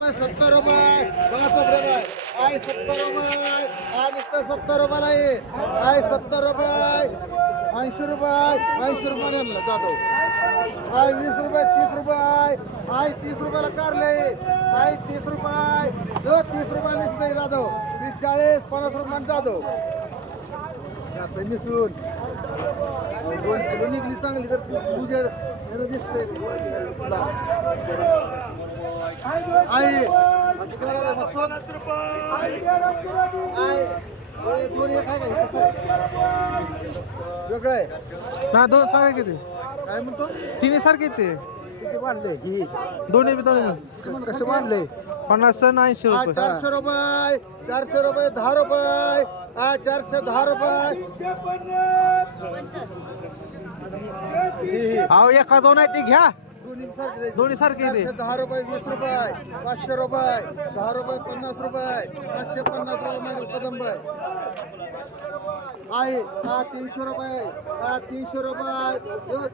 70 रुपये बघा Chopde bye I 70 रुपये आय नुसतं 70 रुपयाला आहे आय 70 रुपये 80 रुपये 80 रुपयाला जातो आय 20 रुपये 30 रुपये आय 30 रुपयाला कारले आय 30 रुपये जो 30 रुपये निसते जातो 30 40 50 रुपये जातो जातो निसून 2 किलो निघली चांगली तर तुझे दिसते आई वेगळं आहे ना दोन सारे किती काय म्हणतो तिन्ही सारखे ते किती वाढले दोन्ही बी दोन्ही कसं वाढले 50 आणि 80 रुपये 400 रुपये 400 रुपये 10 रुपये 410 रुपये अहो एका दोन आहे ते घ्या दोन्ही दोन्ही सारखे ते 10 रुपये 20 रुपये 500 रुपये 10 रुपये 50 रुपये 550 रुपये म्हणजे कदम आहे 300 रुपये 300 रुपये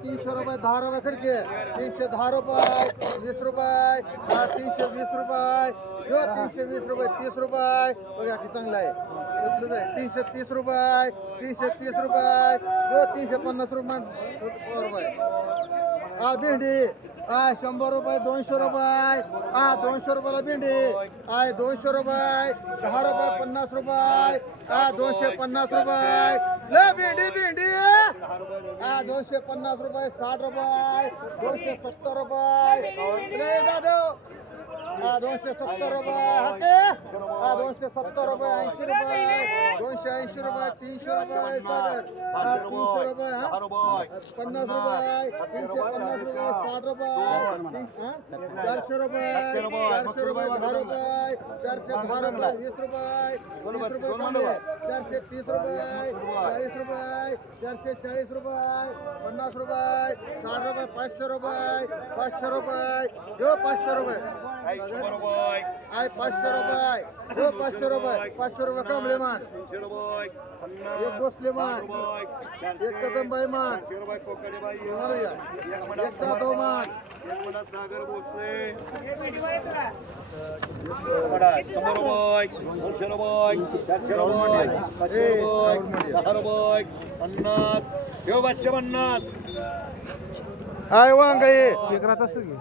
300 रुपये 10 रुपये खडके 310 रुपये 20 रुपये 320 रुपये 320 रुपये 30 रुपये बघा की चांगलं आहे 330 रुपये 330 रुपये 350 रुपये भेंडी 100 रुपये 200 रुपये 200 रुपयाला भेंडी 200 रुपये 10 रुपये 50 रुपये 250 रुपये ले भेंडी 250 रुपये 60 रुपये 270 रुपये ले जाधव 270 रुपये हाते 270 रुपये 80 रुपये 280 रुपये 300 रुपये 300 रुपये 50 रुपये 350 रुपये 60 रुपये 400 रुपये 400 रुपये 10 रुपये 410 रुपये 20 रुपये 20 रुपये 430 रुपये 40 रुपये 440 रुपये 50 रुपये 60 रुपये 500 रुपये 500 रुपये 500 रुपये 500 रुपये 500 रुपये 500 रुपये कमले मान एक बसले मान एक कदम बाई मान एक जाधव मान सागर भोसले 100 रुपये 200 रुपये 400 रुपये 500 रुपये 10 रुपये 50 550 आय वांग एक रात असेल की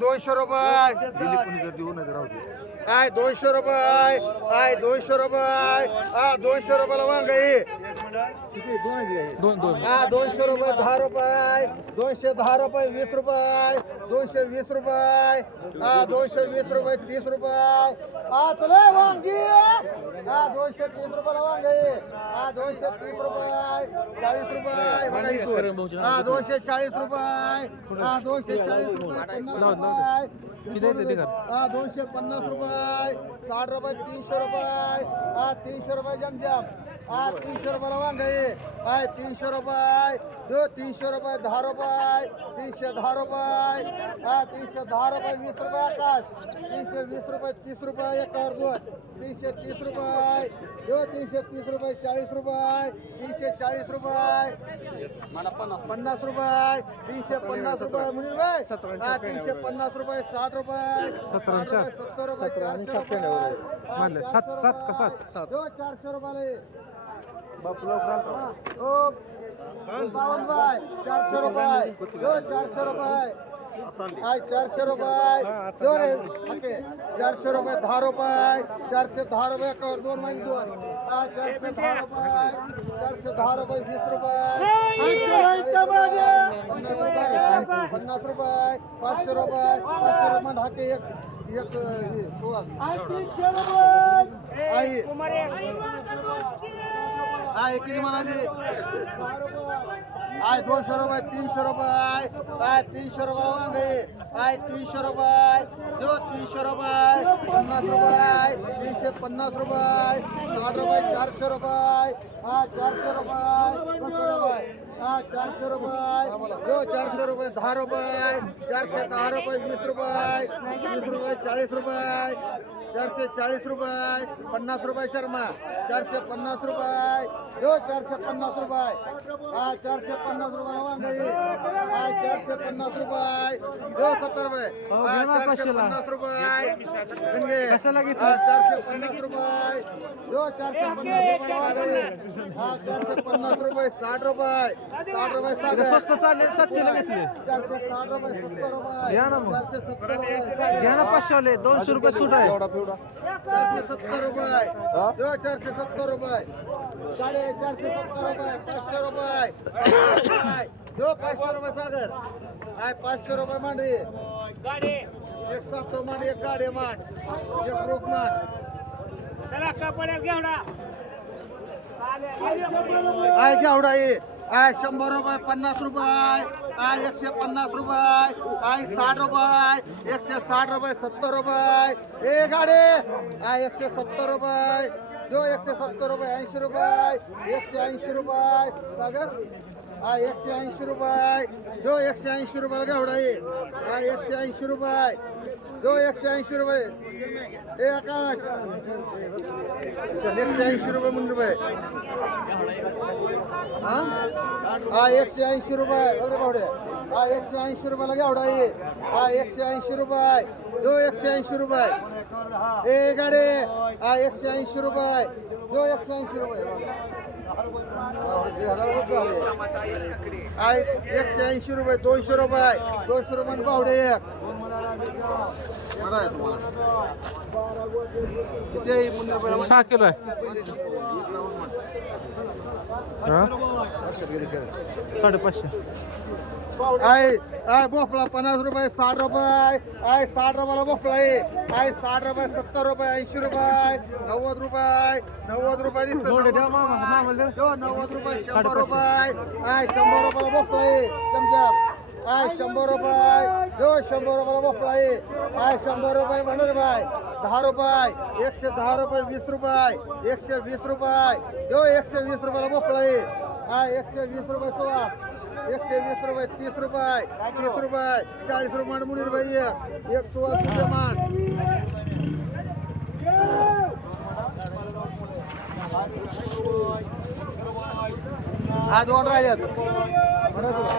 200 रुपये दिली पण गर्दी होणार राहू दे 200 रुपये 200 रुपये 200 रुपयाला वांग किती दोन दोन 200 रुपये 10 रुपये 210 रुपये 20 रुपये 220 रुपये 220 रुपये 30 रुपये चले वांगी 230 रुपयाला वांग 230 रुपये 40 रुपये 240 रुपये 240 रुपये किती येते ते कर 250 रुपये 60 रुपये 300 रुपये 300 रुपये जमजम 300 रुपयाला वांग 300 रुपये 300 रुपये 10 रुपये 310 रुपये 310 रुपये 20 रुपये आकाश 320 रुपये 30 रुपये एकावर दोन 330 रुपये 330 रुपये 40 रुपये 340 रुपये 50 रुपये 350 रुपये मुनीर भाई 350 रुपये 60 रुपये 70 रुपये मानले 7 का 7 400 रुपये बावन बाय 400 रुपये 400 रुपये 400 रुपये 400 रुपये 10 रुपये 410 रुपये कर दोन महिने दोन 410 रुपये 410 रुपये 20 रुपये 50 रुपये 500 रुपये 500 रुपये ढाके एक किती म्हणाली 200 रुपये 300 रुपये 300 रुपये वांगे 300 रुपये 300 रुपये 50 रुपये 350 रुपये 60 रुपये 400 रुपये 400 रुपये 500 रुपये 400 रुपये जो 400 रुपये 10 रुपये 410 रुपये 20 रुपये 20 रुपये 40 रुपये 440 रुपये 50 रुपये शर्मा 450 रुपये जो 450 रुपये 450 रुपये वांगी 450 रुपये जो 70 रुपये 450 रुपये गंगे कशाला घेतलं? 450 रुपये जो 450 रुपये वांगी 450 रुपये 60 रुपये 60 रुपये इथं सागर स्वस्त चालले 700 ला घेतले 460 रुपये 70 रुपये घ्या ना मग. 470 रुपये घ्या ना 500 वाले 200 रुपये सूट आहे 470 रुपये जो 470 रुपये 470 रुपये 500 रुपये जो 500 रुपये सागर 500 रुपये मांडवी एक सातो मांड एक गाडी मांड एक रोख मांड घेवडा ये 100 रुपये 50 रुपये 150 रुपये 60 रुपये 160 रुपये 70 रुपये ए गाडी 170 रुपये जो 170 रुपये 80 रुपये 180 रुपये सागर 180 रुपये जो 180 रुपये घेवडा ये 180 रुपये जो 180 रुपये ए आकाश 180 रुपये म्हणून रुपये 180 रुपये बघा भावड्या 180 रुपयाला घेवडा ये 180 रुपये जो 180 रुपये ए गाडी 180 रुपये जो 180 रुपये 180 रुपये 200 रुपये 200 रुपये भावडे एक किती 6 किलो आहे हा 550 भोपळा 50 रुपये 60 रुपये 60 रुपयाला भोपळा आहे 60 रुपये 70 रुपये 80 रुपये 90 रुपये 90 रुपये दिसतं. थोडे द्या मामा, मामा द्या. 90 रुपये 100 रुपये 100 रुपयाला भोपळा आहे चमचा 100 रुपये जो 100 रुपयाला भोपळा आहे 100 रुपये म्हणून रुपये 10 रुपये 110 रुपये 20 रुपये 120 रुपये जो 120 रुपयाला भोपळा आहे 120 रुपये 16 120 रुपये 30 रुपये 30 रुपये 40 रुपये मुली रुपये एक 16 रुपये मान दोन राहिल्यात म्हणा तुला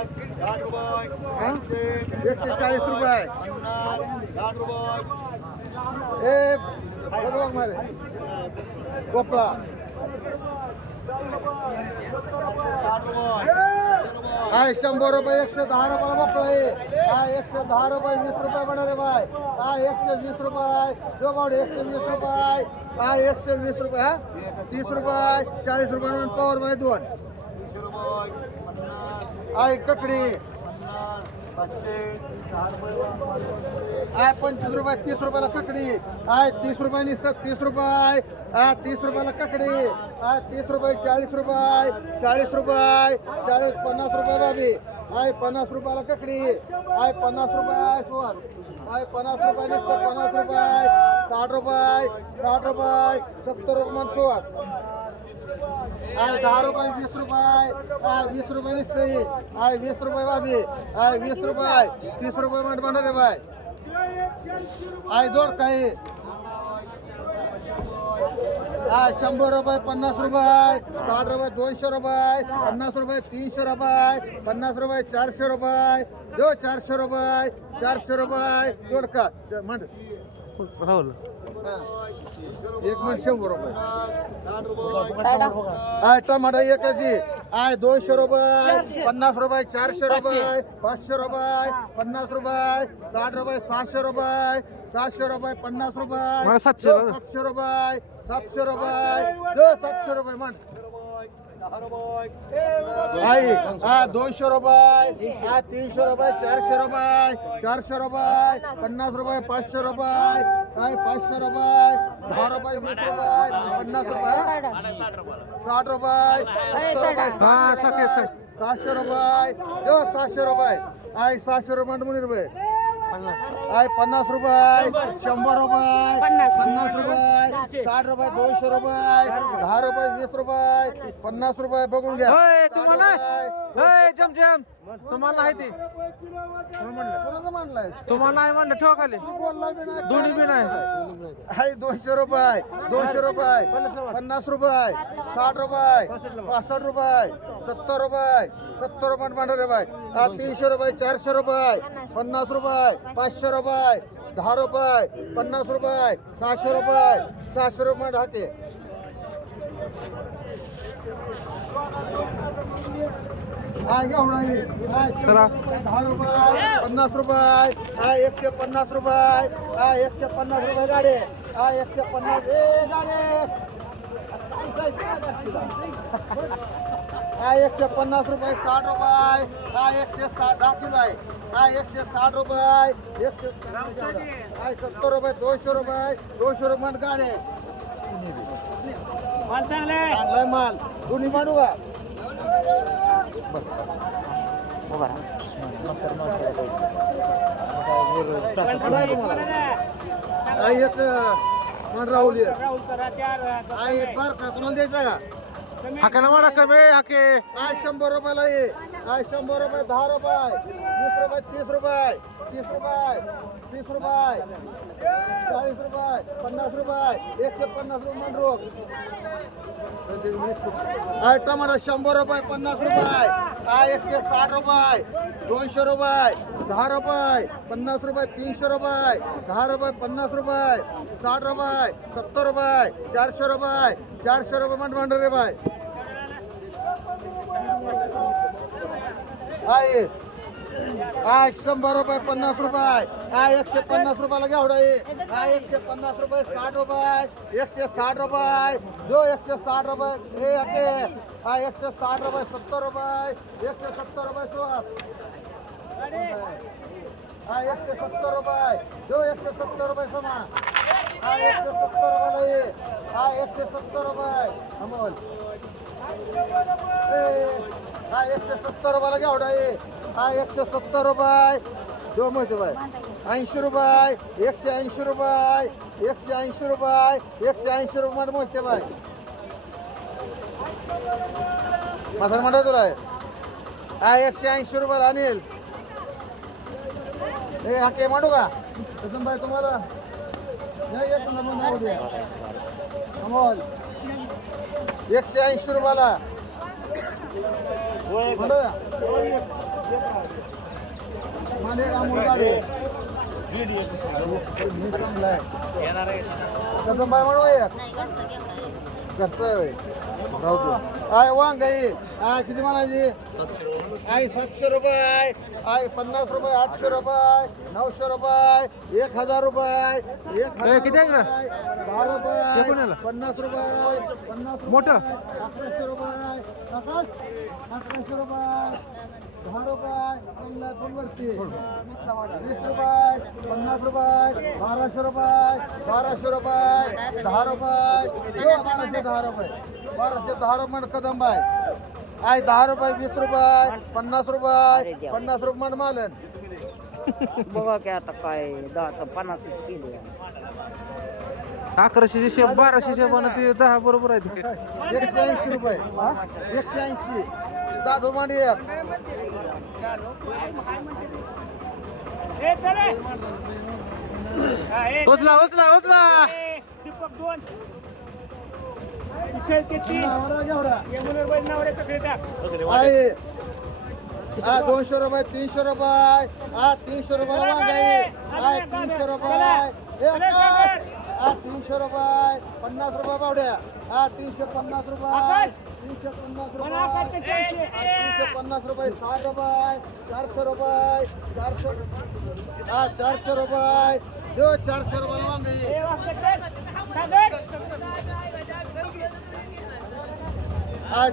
140 रुपये ए बघ मारे कोपळा 100 रुपये 110 रुपयाला भोपळा आहे 110 रुपये 20 रुपये म्हणा रे बाय 120 रुपये जो गावडे 120 रुपये 120 रुपये 30 रुपये 40 रुपये म्हणून पॉवर बाय 2 ककडी 25 रुपये 30 रुपयाला ककडी 30 रुपये निसतात 30 रुपये 30 रुपयाला ककडी 30 रुपये 40 रुपये 40 रुपये 40 50 रुपये बाबी 50 रुपयाला ककडी 50 रुपये सोड 50 रुपये निसतात 50 रुपये 60 रुपये 60 रुपये 70 रुपये सोड 10 रुपये 20 रुपये 20 रुपये निसते 20 रुपये बाबी 20 रुपये 30 रुपये म्हणा रे बाय दोड काही 100 रुपये 50 रुपये 60 रुपये 200 रुपये 50 रुपये 300 रुपये 50 रुपये 400 रुपये जो 400 रुपये 400 रुपये दोड का म्हण राहुल एक मिनिट 100 रुपये टमाटा एकाची 200 रुपये 50 रुपये 400 रुपये 500 रुपये 50 रुपये 60 रुपये 700 रुपये 700 रुपये 50 रुपये मला 700 700 रुपये 700 रुपये जो 700 रुपये म्हण 200 रुपये 300 रुपये 400 रुपये 400 रुपये 50 रुपये 500 रुपये 500 रुपये 10 रुपये 20 रुपये 50 रुपये 60 रुपये 70 रुपये हा सके 700 रुपये जो 700 रुपये 700 रुपये मुली रुपये 50 रुपये 100 रुपये 50 रुपये 60 रुपये 200 रुपये 10 रुपये 20 रुपये 50 रुपये बघून घ्या होय, तुम्हाला? 60 रुपये, ए जमजम तुम्हाला आहे ते कोणाचं म्हणलाय तुम्हाला नाही म्हणलं ठेवा खाली बोलला बी नाही. दोन्ही बी नाही आहे 200 रुपये 200 रुपये 50 रुपये 60 रुपये 65 रुपये 70 रुपये 70 रुपये भांडवल रे बाय 300 रुपये 400 रुपये 50 रुपये 500 रुपये 10 रुपये 50 रुपये 600 रुपये 600 रुपये ढाके सरा 10 रुपये 50 रुपये 150 रुपये 150 रुपये गाडी 150 गाडी 150 रुपये 60 रुपये 160 दाखवून आहे 160 रुपये 170 रुपये 200 रुपये 200 रुपये गाडी चांगलाय माल दोन्ही मानू का एक मन राहुल आई बार का कोणाला द्यायचा का हाकाला मारा कमी हाके काय 100 रुपयाला ये काय 100 रुपये 10 रुपये 20 रुपये 30 रुपये 30 रुपये 30 रुपये 40 रुपये 50 रुपये 150 रुपये मन रोग काय टमाटर 100 रुपये 50 रुपये काय 160 रुपये 200 रुपये 10 रुपये 50 रुपये 300 रुपये 10 रुपये 50 रुपये 60 रुपये 70 रुपये 400 रुपये 400 रुपये मन रे बाय आहे 100 रुपये 50 रुपये 150 रुपयाला घेवडा आहे 150 रुपये 60 रुपये 160 रुपये जो 160 रुपये हे अके 160 रुपये 70 रुपये 170 रुपये सुहास 170 रुपये जो 170 रुपये समा 170 रुपयाला ये 170 रुपये अमोल 170 रुपयाला घेवडा आहे 170 रुपये जो माहिती बाय 80 रुपये 180 रुपये 180 रुपये 180 रुपये मोजते बाय मसाला म्हणा तुला 180 रुपये अनिल हे हाके मांडू का कसं बाय तुम्हाला नाही येत ना मग मारू द्या अमोल 180 रुपयाला माने अमोल गाडी कसं बाय म्हणू घरचं आहे राहू तू आय वांग आहे आय किती म्हणायची आय 700 रुपये आय 50 रुपये 800 रुपये 900 रुपये 1000 रुपये 1000 किती आहे का? 10 रुपये हे कोणाला? 50 रुपये 50 मोठं? 1100 रुपये 1100 रुपये 10 रुपये फुलवरती 20 रुपये 50 रुपये 1200 रुपये 1200 रुपये 10 रुपये 1210 रुपये 1210 रुपये कदम बाय आय 10 रुपये 20 रुपये 50 रुपये 50 रुपये मालन बघा की आता काय 50 किलो 1100चे शेप 1200 शेप आणि ते 10 बरोबर आहे ते 180 रुपये 180 जाधव मांडी एक उचला उचला उचला आहे 200 रुपये 300 रुपये 300 रुपये वांगाई 300 रुपये 300 रुपये 50 रुपये बावड्या 350 रुपये 350 रुपये 350 रुपये 60 रुपये 400 रुपये 400 रुपये जो 400 रुपये वांगाई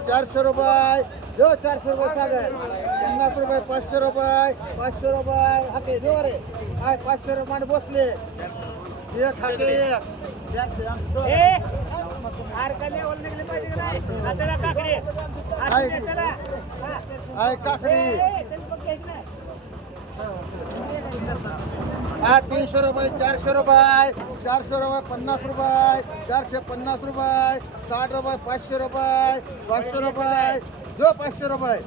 400 रुपये जो 400 रुपये सागर 50 रुपये 500 रुपये 500 रुपये हाके जो रे 500 रुपये बसले एक हाके एक काकडी 300 रुपये 400 रुपये 400 रुपये 50 रुपये 450 रुपये 60 रुपये 500 रुपये 500 रुपये जो 500 रुपये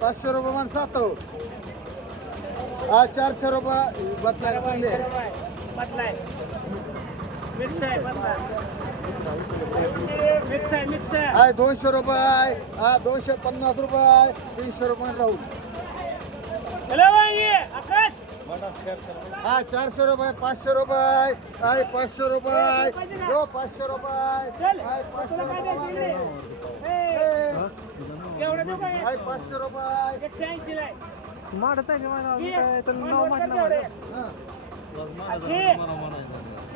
500 रुपये मान 7 हा 400 रुपये बदला चांगले बदलाय मिक्स आहे बदला मिक्स आहे हा 200 रुपये हा 250 रुपये 300 रुपये राहू हॅलो भाई आकाश हा 400 रुपये 500 रुपये आहे 500 रुपये जो 500 रुपये चल आहे तुला 500 काय द्यायचं रुपये इकडे? केवढं देऊ काय आहे 500 रुपये 180 ला आहे. माडत आहे का मला घे, काय तर नाव वर माहित कर नाही तेवढे. हा घे.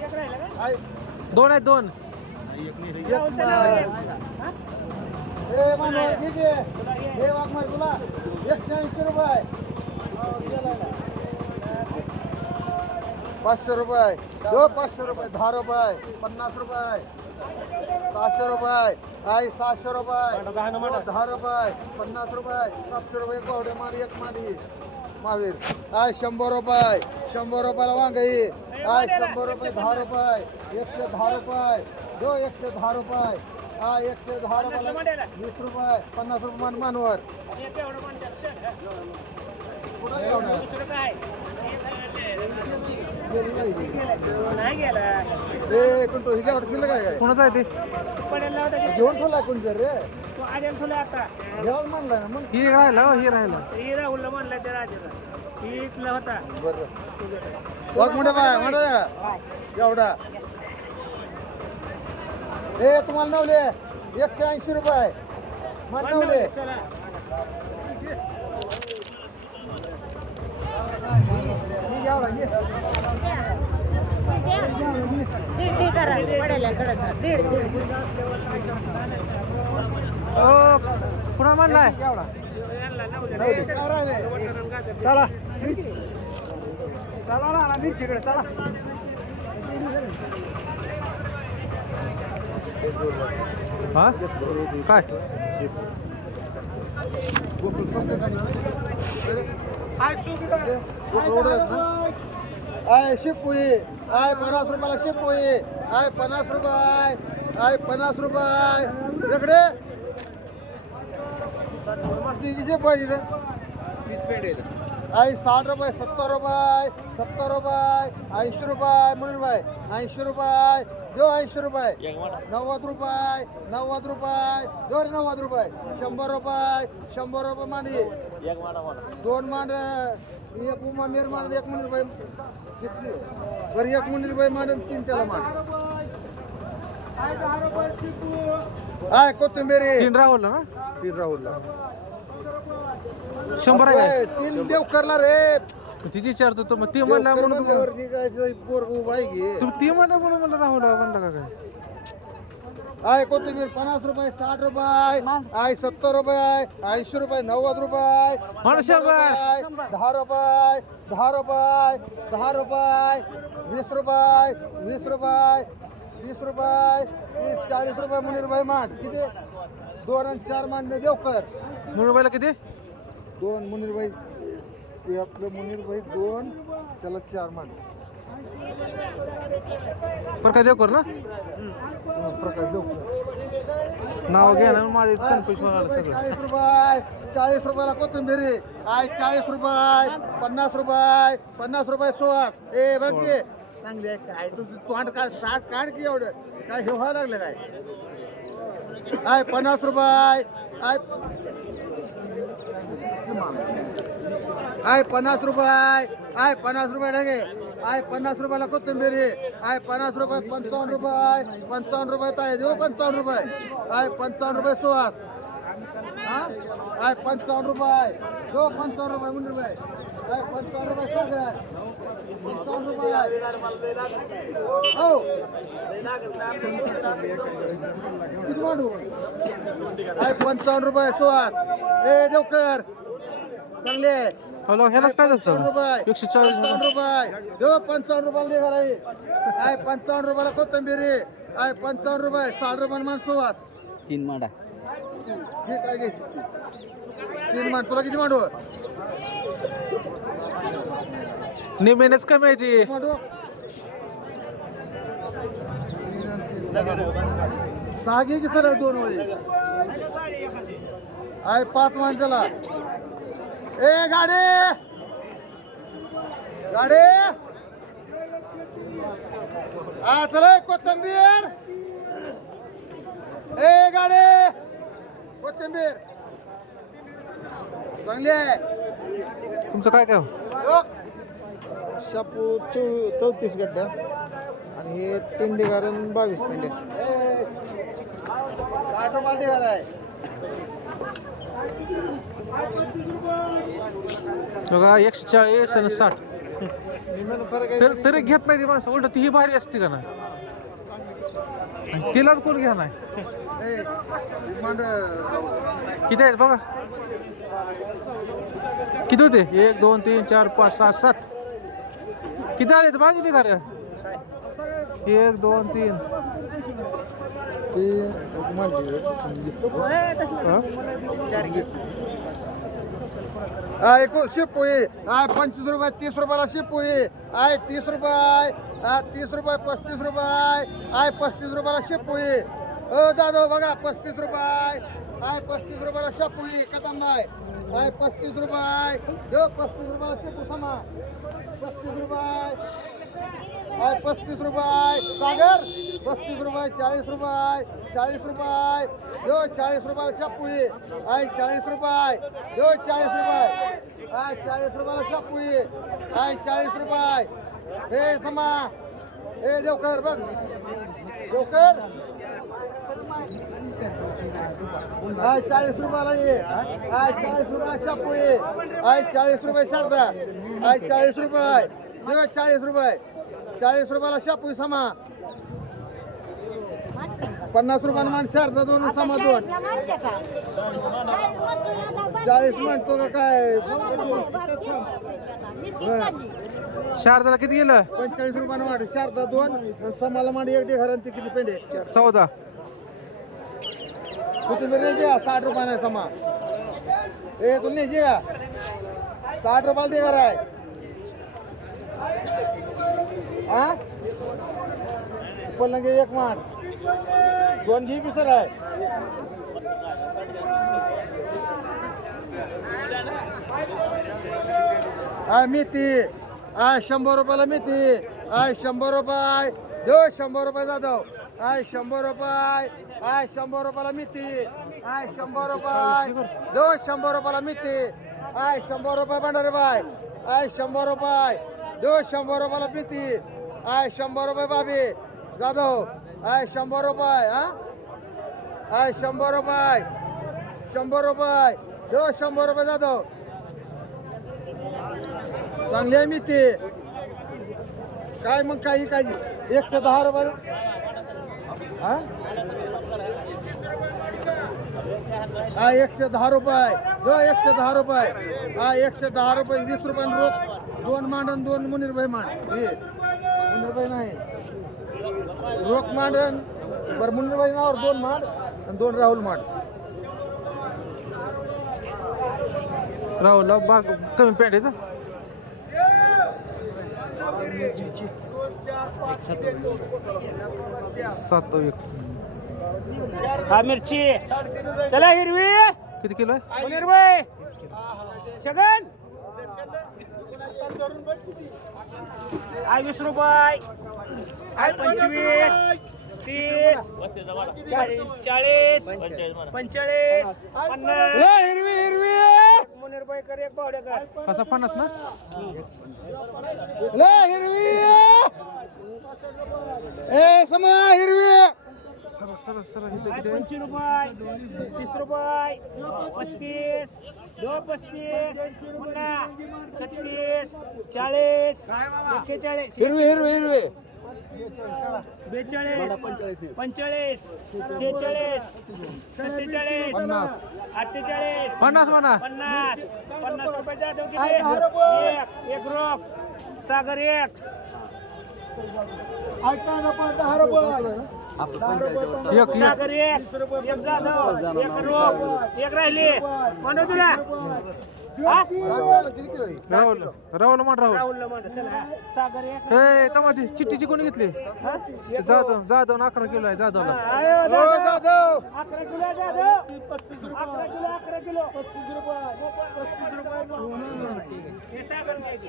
एक राहिलं का? आहे दोन आहेत दोन जाऊ, चला, आहे. हा? ए मानव ठीक आहे हे वाघमार तुला 180 रुपये 500 रुपये दो 500 रुपये 10 रुपये 50 रुपये 600 रुपये आई 700 रुपये 10 रुपये 50 रुपये 700 रुपये कोवडे मारी एक मारी महावीर आय 100 रुपये 100 रुपयाला वांगी आय 100 रुपये 10 रुपये 110 रुपये दो 110 रुपये हा 110 रुपये 20 रुपये 50 रुपये मान मानवर हे केवढं म्हणतात? चल, हा. कुठं जेवणार दुसरं काय? गेलं नाही गेला रे पण तो हिच्यावर शिल्लक आहे काय कोणाचं आहे ते पडेल होता की घेऊन ठेवला कोणत्या रे तू आजन तुला आता घेऊन म्हणलाय ना मग ही राहिला हो, ही राहिला ही राहुलला म्हणलं त्या राजाला ही इथला होता बरं बघ मोठे बाय मोठे एवढा ए तुम्हाला नवले 180 रुपये मग नवले चला एवढा ये दीड करा पडेल दीड ओ पुन्हा म्हणलाय एवढा यांना नवले. नवले काय राहिले वटाणा गाजर. चला चला ना मिरचीकडे चला हा काय आय शिपुई आय 50 रुपयाला शिपुई आय 50 रुपये आय 50 रुपये इकडे किती पाहिजे आई 60 रुपये 70 रुपये 70 रुपये 80 रुपये म्हणून रुपये 80 रुपये जो 80 रुपये 90 रुपये 90 रुपये जो 90 रुपये 100 रुपये 100 रुपये मांडी दोन मांड एक उमा मेर मांड 1 मिनिट रुपये किती बरं 1 मिनिट रुपये मांड 3 त्याला मांड आय कोथिंबीर तीन राहुल ना 3 राहुलला 100 आहे काय? 3 देव करला रे तिची विचारतो तो मग ती म्हणला म्हणून पोरग उभा आहे की तुम्ही ती म्हणला म्हणून म्हणलं राहुल म्हणलं का काय आय कोथिंबीर 50 रुपये 60 रुपये आय 70 रुपये 80 रुपये 90 रुपये म्हणून 100 10 रुपये 10 रुपये 10 रुपये 20 रुपये 20 रुपये 30 रुपये 30 40 रुपये मुनीर भाई मांड किती 2 आणि 4 मांड देव कर म्हणून रुपयाला किती 2 मुनीर भाई ते आपलं मुनीर भाई 2 त्याला 4 मांड पर काय देव कर ना प्रकार देव कर नाव घ्या ना माझे कन्फ्युजन आलं सगळं 40 रुपये 40 रुपयाला कोथिंबीर आय 40 रुपये 50 रुपये 50 रुपये सुवास ए बघ की चांगली आहे काय तू तोंड काढ साठ काढ की एवढं काय हे व्हायला लागलं काय आय 50 रुपये आय 50 रुपये आय 50 रुपये ढगे आय 50 रुपयाला कोथिंबीर आय 50 रुपये 55 रुपये ताय देऊ 55 रुपये आय 55 रुपये सुहास हा आय 55 रुपये दो 55 रुपये म्हणून रुपये आय 55 रुपये सगळं 55 रुपये हो किती मांडू आय 55 रुपये सुहास ए देवकर चांगले आहे हॅलो ह्यालाच काय झालं 140 140 रुपये देऊ 55 रुपयाला दे घराई आय 55 रुपयाला कोथिंबीर आय 55 रुपये 60 रुपये मान सुवास 3 मांडा हे काय घ्यायची 3 मान तुला किती मांडू निमेनेच कमी आहे ती मांडू सहा घे की सर 2 मध्ये आय 5 माणसाला ए गाडी गाडी हा चला कोथंबीर ए गाडी कोथंबीर चांगली आहे तुमचं काय काय हो? शापूर 34 गड्ड्या आणि हे तिंडी कारण 22 पेंड्या 60 रुपये ढेर आहे बघा 140 आणि 60 निम्म्यानं फरक आहे तर तरी घेत नाही ती माणसं उलट ती ही भारी असते का नाही आणि तिलाच कोण घ्या नाही ए, मांड किती आहेत बघा किती होते 1 2 3 4 5 6 7 किती झाले तर बाजूने का रे 1 2 3 ती मांडली आहे शिपोई आहे 25 रुपये 30 रुपयाला शिपोई आहे 30 रुपये 30 रुपये 35 रुपये आहे 35 रुपयाला शिपोई ओ दादा बघा 35 रुपये आहे 35 रुपयाला शिपोई कदम आहे 35 रुपये देऊ 35 रुपयाला शिपू समा 35 रुपये आहे 35 रुपये सागर 35 रुपये 40 रुपये 40 रुपये देऊ 40 रुपयाला शिपोई आहे 40 रुपये देऊ 40 रुपये आहे 40 रुपयाला शिपोई आहे 40 रुपये हे समा हे देवकर बघ देवकर आहे 40 रुपयाला ये आहे 40 रुपयाला शिपोई आहे 40 रुपये शारदा आहे 40 रुपये देऊ 40 रुपये 40 रुपयाला शिपोई समा 50 रुपयाला मान शारदा दोन समा दोन 40 म्हणतो का काय शारदाला किती गेलं 45 रुपयानं वाढ शारदा दोन समाला मांड एक डे घरांती किती पेंडे 14 कोथिंबीर न्यायची का 60 रुपयानं समा ए तुला न्यायची का 60 रुपयाला दे घर आहे हा पलंगे एक मांड दोन घी की सर आहे मेथी 100 रुपयाला मेथी 100 रुपये देऊ 100 रुपये जाधव 100 रुपये 100 रुपयाला मेथी 100 रुपये देऊ 100 रुपयाला मेथी 100 रुपये भंडारे बाय 100 रुपये देऊ 100 रुपयाला मेथी 100 रुपये बाबी जाधव 100 रुपये हा 100 रुपये 100 रुपये देऊ 100 रुपये जाधव चांगली आहे मेथी काय मग काही काय 110 रुपये हा 110 रुपये जो 110 रुपये 110 रुपये 20 रुपये रोख दोन मांडन दोन मुनीरभाई मांड हे मुनीरभाई नाही रोख मांडन बरं मुनीरभाई नावावर दोन मांड आणि दोन राहुल मांड राहुल बाग कमी पेंट येतं सात हा मिरची चला हिरवी किती किलो आहे मुनीर भाई छगन आहे 20 रुपये आहे 25 30 40 45 50 हिरवी हिरवी मुनीर भाई कर एक पावड्या कर असा 50 ना ले हिरवी ए समा हिरवी सर सर सर इथे आहे किती 25 रुपये 30 रुपये 35 35 36 40 41 हिरवी हिरवी हिरवी 42 45 46 47 48 50 म्हणा 50 रुपये जाधव किती एक रोख सागर एक ऐका ना पण 10 रुपये एक सागर एक जाधव एक रोप एक राहिले म्हणतो तुला हा? राहुल राहुल म्हण राहुल राहुलला म्हणतो चल हा. सागर एक ए तमाची चिठ्ठीची कोणी घेतली हा? जाधव जाधव 11 किलो आहे जाधवला आयो हो जाधव. जाधव 11 किलो जाधव 11 किलो 35 रुपये हे सागर माहिती.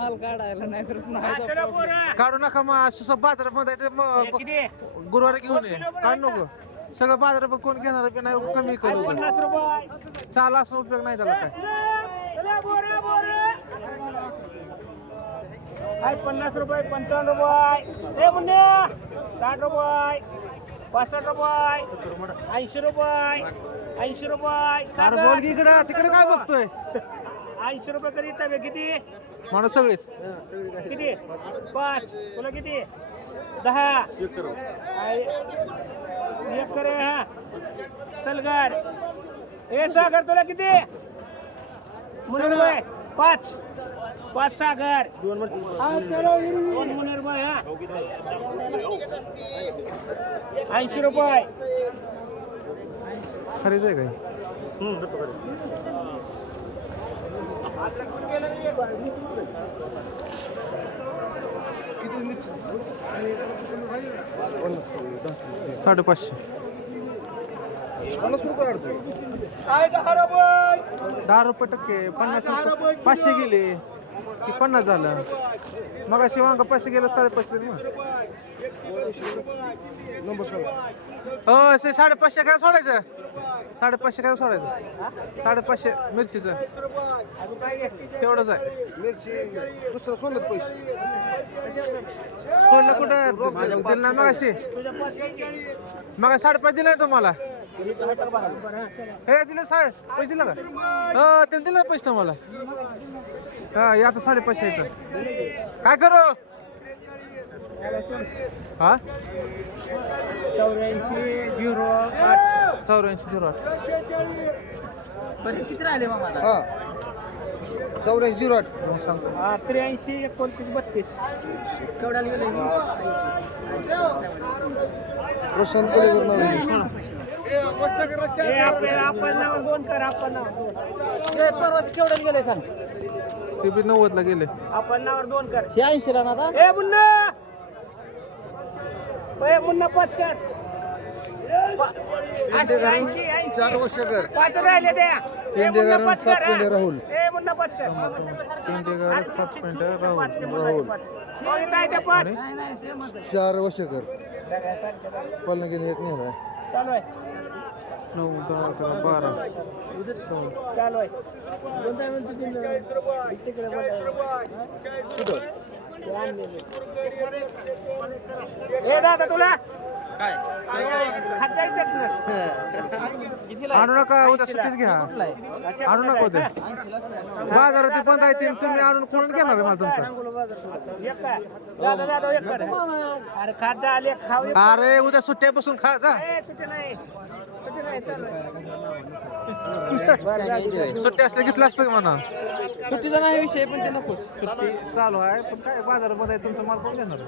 हा, चला पोरं. काढू नका मग असं बाजारामध्ये हे मग किती गुरुवारी घेऊन ये काढू नको सगळं बाजारात कोण घेणार बी नाही कमी करू 50 रुपये चाल असं उपयोग नाही त्याला काय चला बोरा बोरा हाय 50 रुपये 55 रुपये ए मुन्ने 60 रुपये 65 रुपये 80 रुपये 80 रुपये अरे बोल की इकडं तिकडे काय बघतोय 80 रुपये करी तवे किती माणूस सगळेच किती 5 तुला किती 10 एक करे हा सलगार ए सागर तुला किती मुनर 5 सागर 2 मुनर बाय हा 80 रुपये खरेच आहे काय ₹550 काय 10 रुपये 10 रुपये टक्के 50 रुपये 500 गेले की 50 झालं मग अशी वांग 500 गेलं 550 मग हो ते 550 काय सोडायचं 550 काय सोडायचं 550 मिरचीचं तेवढंच आहे मिरची दुसरं सोडलं पैसे सोडलं कुठं दिलं ना मग अशी मग 5.5 दिलं तुम्हाला हे दिले पैसे दिलं का हो त्याने दिलं पैसे तुम्हाला हा या आता 550 येतं काय करू हा 8408 हा 8408 सांगतो 83 29 32 केवढ्याला गेले प्रशांत कलेकर नाव आपण नाव 2 कर आपण नाव 2 परवाच केवढ्याला गेले सांग ते बी 90 ला गेले आपण नावर 2 कर 80 ला ना आता ए मुन्ना ए मुन्ना 5 कर 80 4 वर्ष कर 5 राहिले त्या ए मुन्ना 5 कर पेंडे राहुल ए मुन्ना 5 कर 7 मिनिटं राहुल मग इथं आहे त्या 5 4 वर्ष कर पलना गेले एक नेला चालू आहे 9 10 11 12 चालू आहे तिकडे ए दादा तुला काय खायचं ना आणू नका उद्या सुट्टीच घ्या आणू नका उद्या बाजारात बंद आहे ते तुम्ही आणून कोण घेणार आहे मला तुमचं एक का दादा दादा एक कर अरे खात जा आले खाऊ एक. अरे उद्या सुट्ट्यापासून खा जा ए, सुट्टी नाही चालू सुट्टी असते घेतलं असतं का म्हणा सुट्टीचा नाही विषय पण ते नकोच सुट्टी चालू आहे पण काय बाजार बंद आहे तुमचा माल कोण घेणार